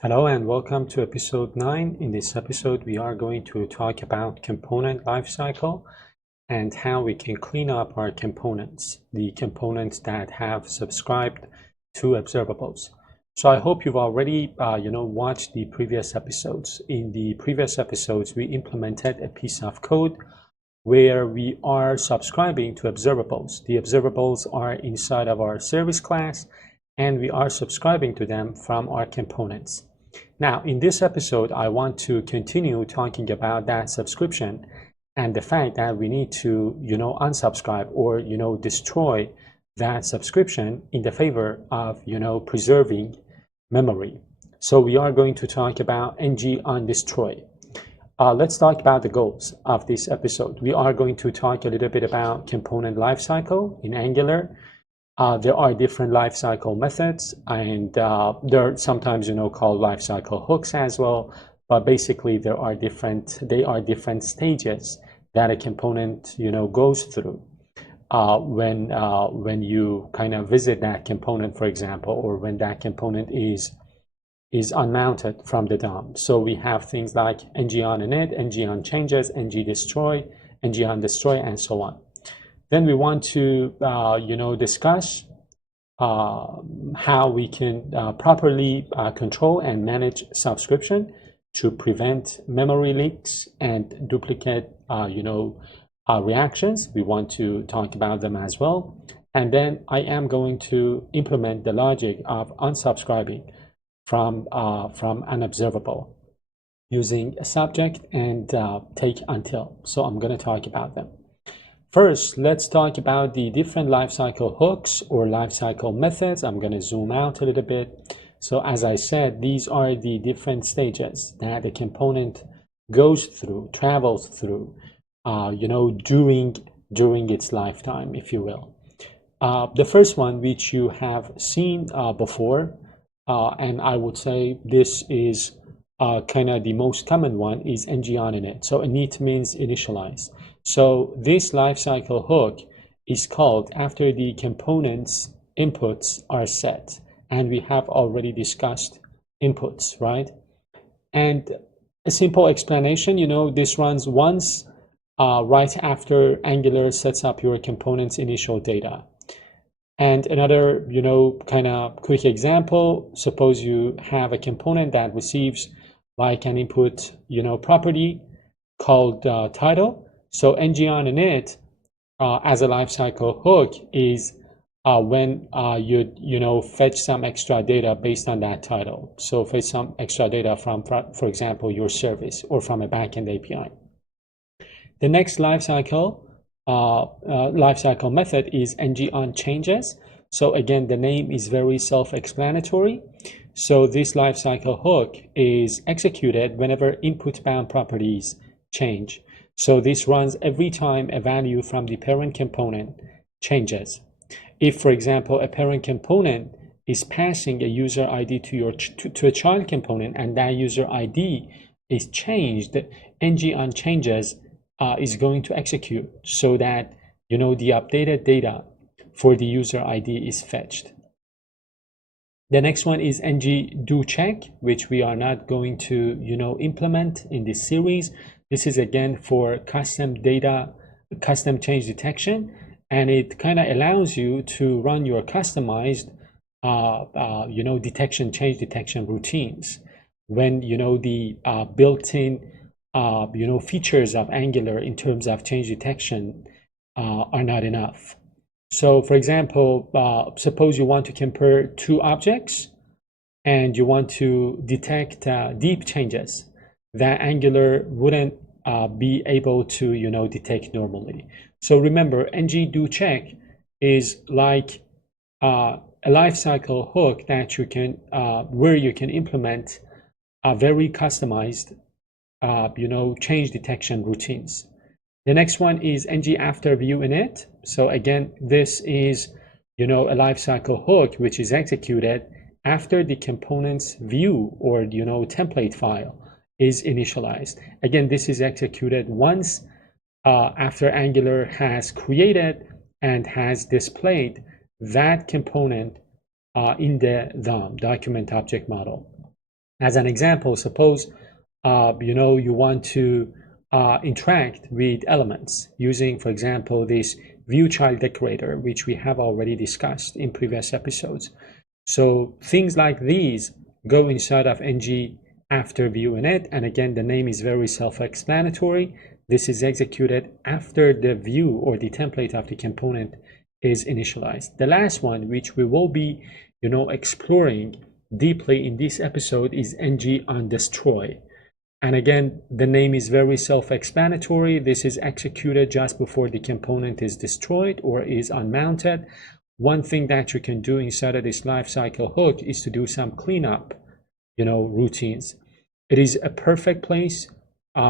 Hello and welcome to episode 9. In this episode, we are going to talk about component lifecycle and how we can clean up our components, the components that have subscribed to observables. So I hope you've already watched the previous episodes. In the previous episodes, we implemented a piece of code where we are subscribing to observables. The observables are inside of our service class, and we are subscribing to them from our components. Now, in this episode, I want to continue talking about that subscription and the fact that we need to, unsubscribe or, destroy that subscription in the favor of, preserving memory. So we are going to talk about ngOnDestroy. Let's talk about the goals of this episode. We are going to talk a little bit about component lifecycle in Angular. There are different lifecycle methods, and they're sometimes called lifecycle hooks as well. But basically, they are different stages that a component goes through when you kind of visit that component, for example, or when that component is unmounted from the DOM. So we have things like ngOnInit, ngOnChanges, ngOnDestroy, and so on. Then we want to, discuss how we can properly control and manage subscription to prevent memory leaks and duplicate, reactions. We want to talk about them as well. And then I am going to implement the logic of unsubscribing from an observable using a subject and take until. So I'm going to talk about them. First, let's talk about the different lifecycle hooks or lifecycle methods. I'm going to zoom out a little bit. So as I said, these are the different stages that a component goes through, travels through, during its lifetime, if you will. The first one, which you have seen before, and I would say this is kind of the most common one, is ngOnInit. So init means initialize. So this lifecycle hook is called after the component's inputs are set. And we have already discussed inputs, right? And a simple explanation, this runs once right after Angular sets up your component's initial data. And another, kind of quick example, suppose you have a component that receives like an input, property called title. So ngOnInit as a lifecycle hook is when you fetch some extra data based on that title. So fetch some extra data from, for example, your service or from a backend API. The next lifecycle method is ngOnChanges. So again, the name is very self-explanatory. So this lifecycle hook is executed whenever input bound properties change. So this runs every time a value from the parent component changes. If, for example, a parent component is passing a user ID to a child component and that user ID is changed, ngOnChanges is going to execute so that the updated data for the user ID is fetched. The next one is ngDoCheck, which we are not going to implement in this series. This is again for custom change detection, and it kind of allows you to run your customized change detection routines when the built-in features of Angular in terms of change detection are not enough. So for example, suppose you want to compare two objects and you want to detect deep changes that Angular wouldn't be able to detect normally. So remember, ngDoCheck is like a lifecycle hook that you can where you can implement a very customized change detection routines. The next one is ngAfterViewInit. So again, this is a lifecycle hook which is executed after the component's view or template file is initialized. Again, this is executed once after Angular has created and has displayed that component in the DOM, document object model. As an example, suppose you want to interact with elements using, for example, this view child decorator, which we have already discussed in previous episodes. So things like these go inside of ng after view init, and again, the name is very self-explanatory. This is executed after the view or the template of the component is initialized. The last one, which we will be exploring deeply in this episode, is ngOnDestroy. And again, the name is very self-explanatory. This is executed just before the component is destroyed or is unmounted. One thing that you can do inside of this lifecycle hook is to do some cleanup, routines. It is a perfect place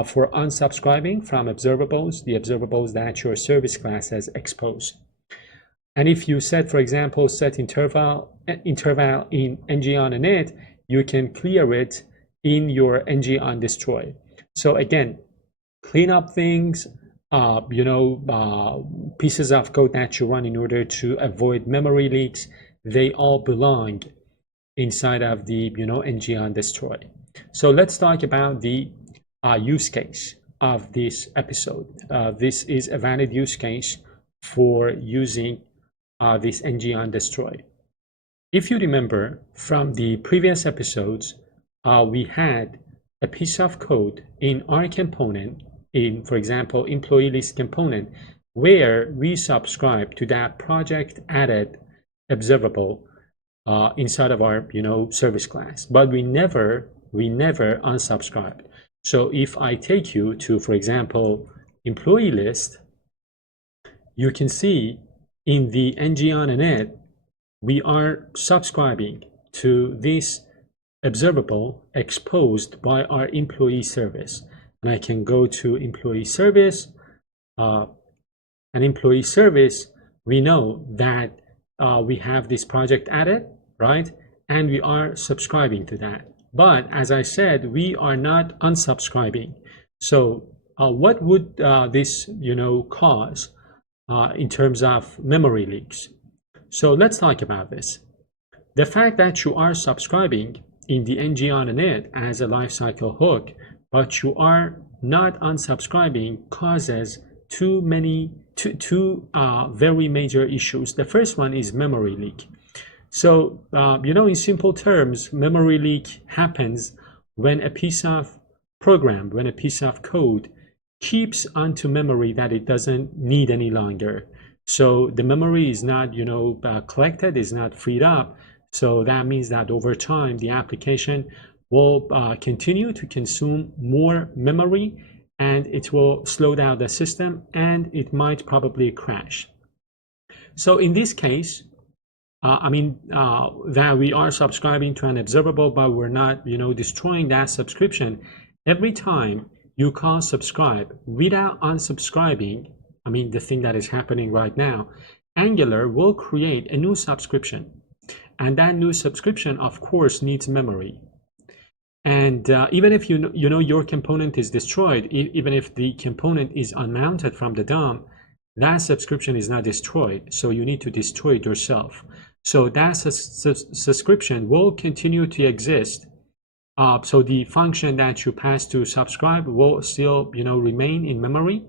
for unsubscribing from observables, the observables that your service class has exposed. And if you set, for example, set interval in ngOnInit, you can clear it in your ngOnDestroy. So again, clean up things, pieces of code that you run in order to avoid memory leaks. They all belong inside of the ngOnDestroy. So let's talk about the use case of this episode. This is a valid use case for using this ngOnDestroy. If you remember from the previous episodes, we had a piece of code in our component, in, for example, employee list component, where we subscribe to that project added observable inside of our service class, but we never unsubscribed. So if I take you to, for example, employee list, you can see in the ngOnInit, we are subscribing to this observable exposed by our employee service. And I can go to employee service. And employee service, we know that we have this project added, right? And we are subscribing to that. But as I said, we are not unsubscribing. So what would this cause in terms of memory leaks? So let's talk about this. The fact that you are subscribing in the ngOnInit as a lifecycle hook, but you are not unsubscribing, causes two very major issues. The first one is memory leak. So, in simple terms, memory leak happens when a piece of program, when a piece of code keeps onto memory that it doesn't need any longer. So the memory is not, collected, is not freed up. So that means that over time, the application will continue to consume more memory, and it will slow down the system, and it might probably crash. So in this case, that we are subscribing to an observable, but we're not, destroying that subscription. Every time you call subscribe without unsubscribing, the thing that is happening right now, Angular will create a new subscription. And that new subscription, of course, needs memory. And even if your component is destroyed, even if the component is unmounted from the DOM, that subscription is not destroyed. So you need to destroy it yourself. So that subscription will continue to exist. So the function that you pass to subscribe will still remain in memory.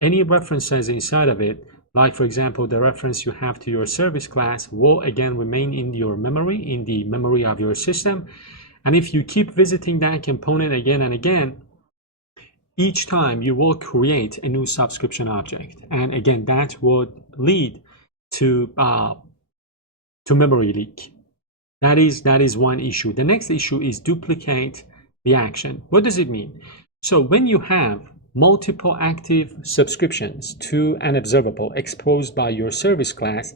Any references inside of it, like for example the reference you have to your service class, will again remain in your memory, in the memory of your system. And if you keep visiting that component again and again, each time you will create a new subscription object, and again that would lead to memory leak. That is one issue. The next issue is duplicate the action. What does it mean? So when you have multiple active subscriptions to an observable exposed by your service class,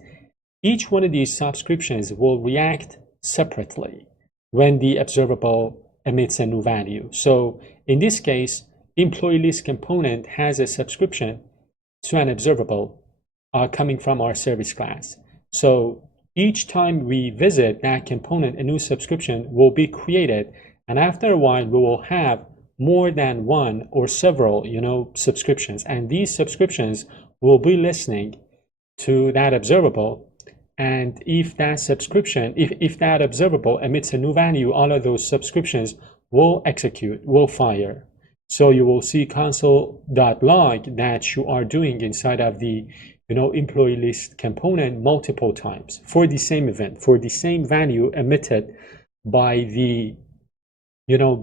each one of these subscriptions will react separately when the observable emits a new value. So in this case, employee list component has a subscription to an observable coming from our service class. So each time we visit that component, a new subscription will be created, and after a while we will have more than one or several subscriptions, and these subscriptions will be listening to that observable, And if that subscription, if that observable emits a new value, all of those subscriptions will execute, will fire. So you will see console.log that you are doing inside of the employee list component multiple times for the same event, for the same value emitted by the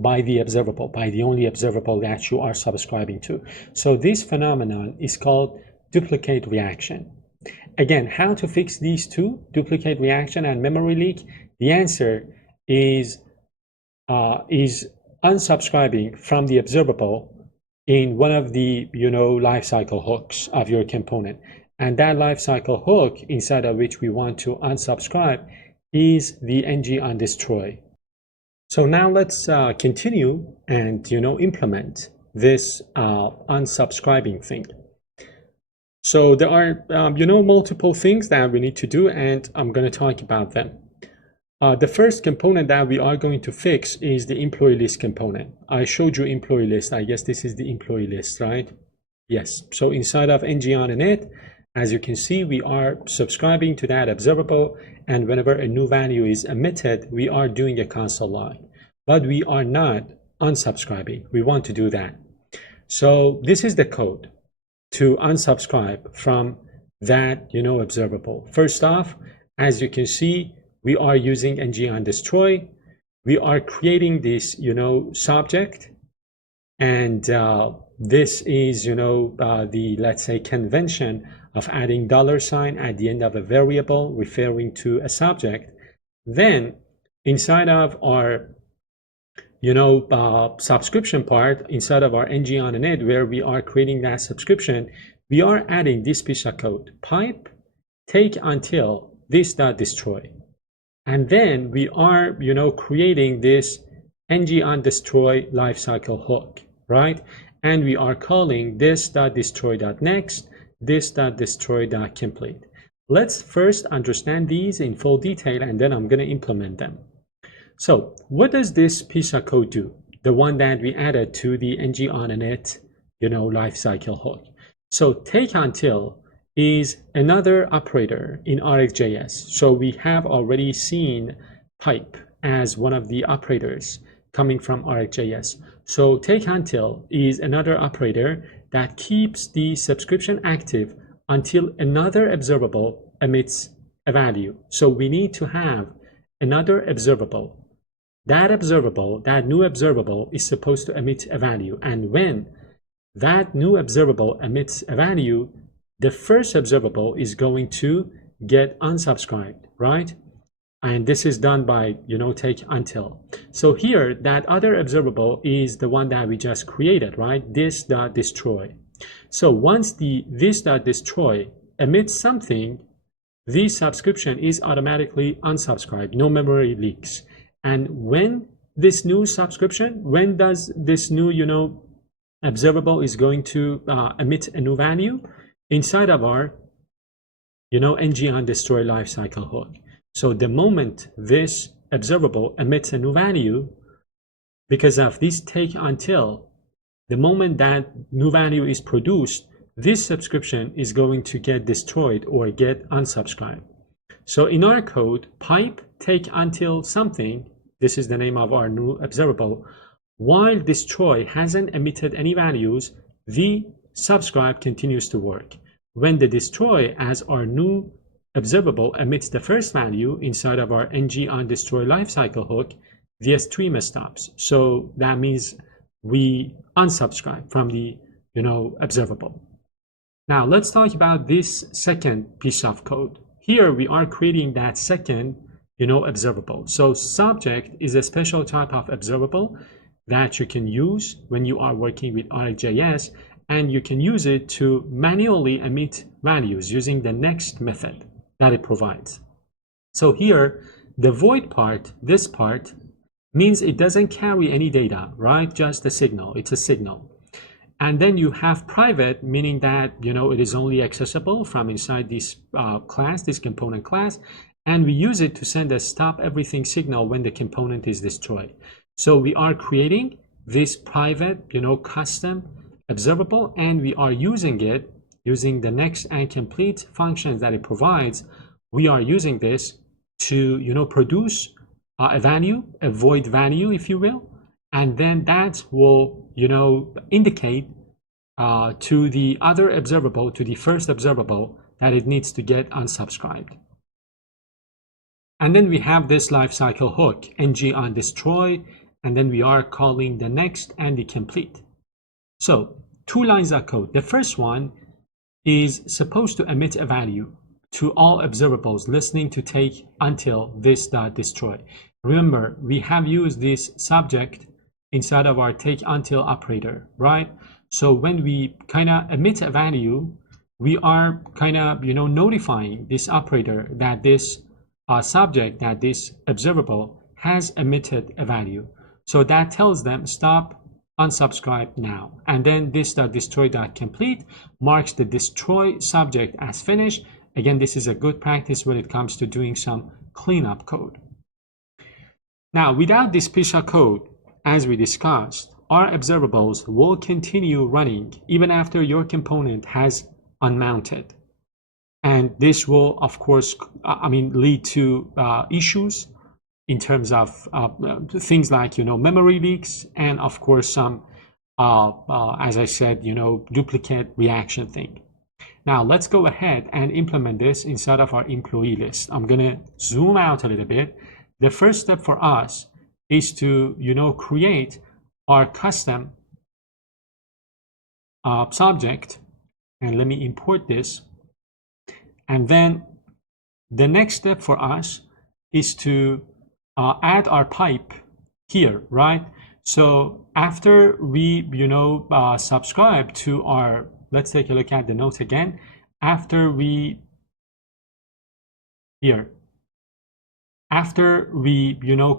by the observable, by the only observable that you are subscribing to. So this phenomenon is called duplicate reaction. Again, how to fix these two, duplicate reaction and memory leak? The answer is unsubscribing from the observable in one of the lifecycle hooks of your component. And that lifecycle hook inside of which we want to unsubscribe is the ngOnDestroy. So now let's continue and implement this unsubscribing thing. So there are multiple things that we need to do, and I'm going to talk about them. The first component that we are going to fix is the employee list component. I showed you employee list. I guess this is the employee list, right? Yes. So inside of ngOnInit, as you can see, we are subscribing to that observable, and whenever a new value is emitted, we are doing a console log. But we are not unsubscribing. We want to do that. So this is the code to unsubscribe from that observable. First off, as you can see, we are using ngOnDestroy. We are creating this subject, and this is the, let's say, convention of adding $sign at the end of a variable referring to a subject. Then inside of our subscription part, inside of our ngOnInit, where we are creating that subscription, we are adding this piece of code, pipe take until this.destroy. And then we are creating this ngOnDestroy lifecycle hook, right? And we are calling this.destroy.next, this.destroy.complete. Let's first understand these in full detail, and then I'm going to implement them. So what does this piece of code do? The one that we added to the ngOnInit, lifecycle hook. So take until is another operator in RxJS. So we have already seen pipe as one of the operators coming from RxJS. So take until is another operator that keeps the subscription active until another observable emits a value. So we need to have another observable. That observable, that new observable, is supposed to emit a value. And when that new observable emits a value, the first observable is going to get unsubscribed, right? And this is done by, take until. So here, that other observable is the one that we just created, right? This.destroy. So once the this.destroy emits something, the subscription is automatically unsubscribed, no memory leaks. And when this new subscription, when does this new, observable is going to emit a new value? Inside of our, ngOnDestroy lifecycle hook. So the moment this observable emits a new value, because of this take until, the moment that new value is produced, this subscription is going to get destroyed or get unsubscribed. So in our code, pipe take until something, this is the name of our new observable, while destroy hasn't emitted any values, the subscribe continues to work. When the destroy as our new observable emits the first value inside of our ngOnDestroy lifecycle hook, the stream stops. So that means we unsubscribe from the observable. Now let's talk about this second piece of code. Here we are creating that second observable. So subject is a special type of observable that you can use when you are working with RxJS, and you can use it to manually emit values using the next method that it provides. So here, the void part, this part, means it doesn't carry any data, right? Just a signal. It's a signal. And then you have private, meaning that it is only accessible from inside this class, this component class, and we use it to send a stop everything signal when the component is destroyed. So we are creating this private, custom observable, and we are using it using the next and complete functions that it provides we are using this to produce a value, a void value, if you will, and then that will indicate to the other observable, to the first observable, that it needs to get unsubscribed. And then we have this lifecycle hook, ngOnDestroy, and then we are calling the next and the complete. So 2 lines of code. The first one is supposed to emit a value to all observables listening to take until this.destroy. Remember, we have used this subject inside of our take until operator, right? So when we kind of emit a value, we are kind of notifying this operator that this subject, that this observable has emitted a value. So that tells them stop, unsubscribe now. And then this.destroy.complete marks the destroy subject as finished. Again, this is a good practice when it comes to doing some cleanup code. Now, without this piece of code, as we discussed, our observables will continue running even after your component has unmounted. And this will, of course, lead to issues in terms of things like, memory leaks, and of course some, as I said, duplicate reaction thing. Now let's go ahead and implement this inside of our employee list. I'm gonna zoom out a little bit. The first step for us is to, create our custom subject, and let me import this. And then the next step for us is to add our pipe here, right? So after we, subscribe to our, let's take a look at the note again. After we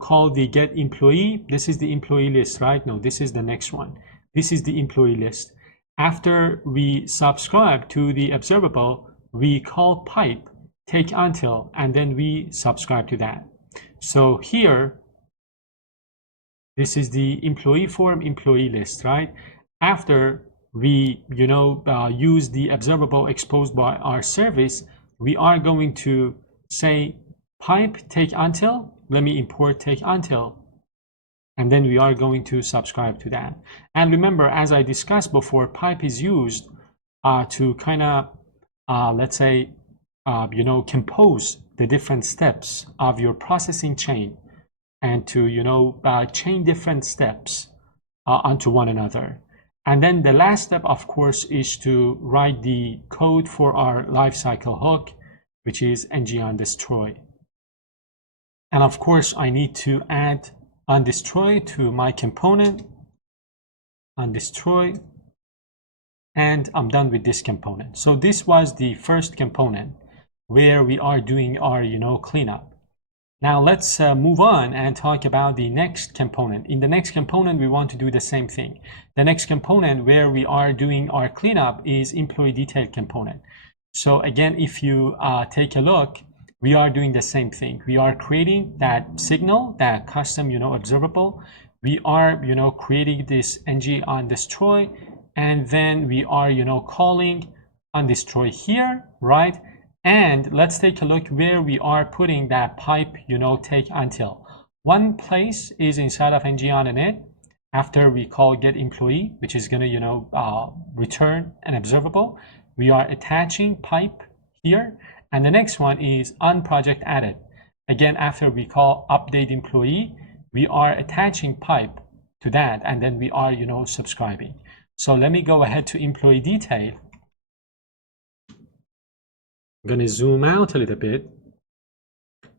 call the get employee, this is the employee list, right? No, this is the next one. This is the employee list. After we subscribe to the observable, we call pipe take until, and then we subscribe to that. So here, this is the employee form employee list, right? After we use the observable exposed by our service, we are going to say pipe take until. Let me import take until, and then we are going to subscribe to that. And remember, as I discussed before, pipe is used to kind of let's say compose the different steps of your processing chain, and to chain different steps onto one another. And then the last step, of course, is to write the code for our lifecycle hook, which is ngOnDestroy. And of course, I need to add onDestroy to my component, onDestroy, and I'm done with this component. So this was the first component where we are doing our cleanup. Now let's move on and talk about the next component. In the next component, we want to do the same thing. The next component where we are doing our cleanup is employee detail component. So again, if you take a look, we are doing the same thing. We are creating that signal, that custom observable. We are creating this ngOnDestroy, and then we are calling onDestroy here, right? And let's take a look where we are putting that pipe take until. One place is inside of ngOnInit after we call get employee, which is going to return an observable. We are attaching pipe here, and the next one is on project added. Again, after we call update employee, we are attaching pipe to that, and then we are subscribing. So let me go ahead to employee detail. I'm going to zoom out a little bit,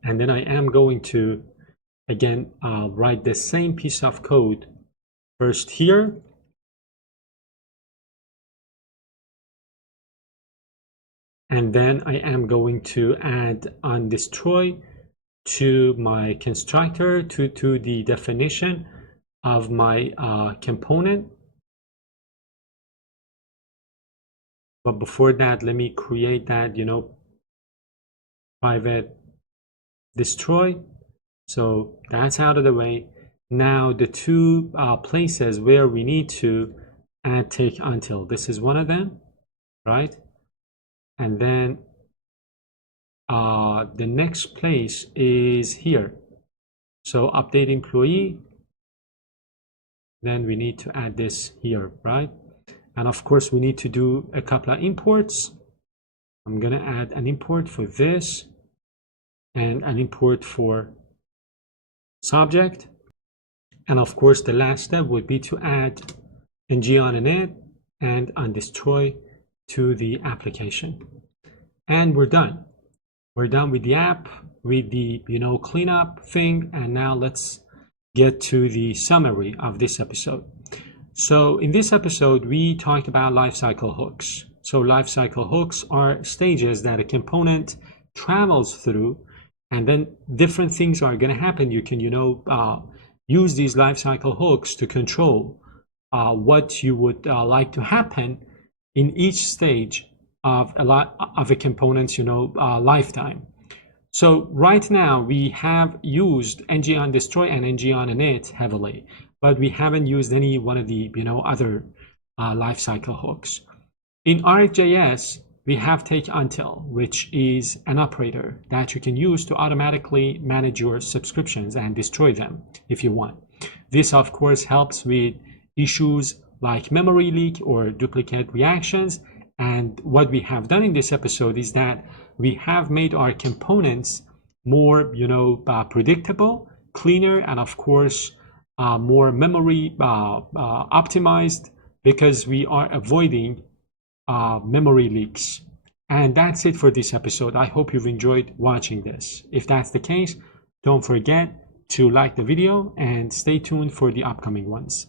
and then I am going to again write the same piece of code first here, and then I am going to add onDestroy to my constructor, to the definition of my component. But before that, let me create that private destroy. So that's out of the way. Now the two places where we need to add take until, this is one of them, right? And then the next place is here. So update employee, then we need to add this here, right? And of course we need to do a couple of imports. I'm gonna add an import for this and an import for subject. And of course the last step would be to add ngOnInit and ngOnDestroy to the application. And we're done. We're done with the app, with the cleanup thing, and now let's get to the summary of this episode. So in this episode, we talked about lifecycle hooks. So lifecycle hooks are stages that a component travels through, and then different things are going to happen. You can use these lifecycle hooks to control what you would like to happen in each stage of a component's lifetime. So right now we have used ngOnDestroy and ngOnInit heavily, but we haven't used any one of the other lifecycle hooks. In ArcJS, we have take until, which is an operator that you can use to automatically manage your subscriptions and destroy them if you want. This of course helps with issues like memory leak or duplicate reactions. And what we have done in this episode is that we have made our components more predictable, cleaner, and of course more memory optimized, because we are avoiding memory leaks. And that's it for this episode. I hope you've enjoyed watching this. If that's the case, don't forget to like the video and stay tuned for the upcoming ones.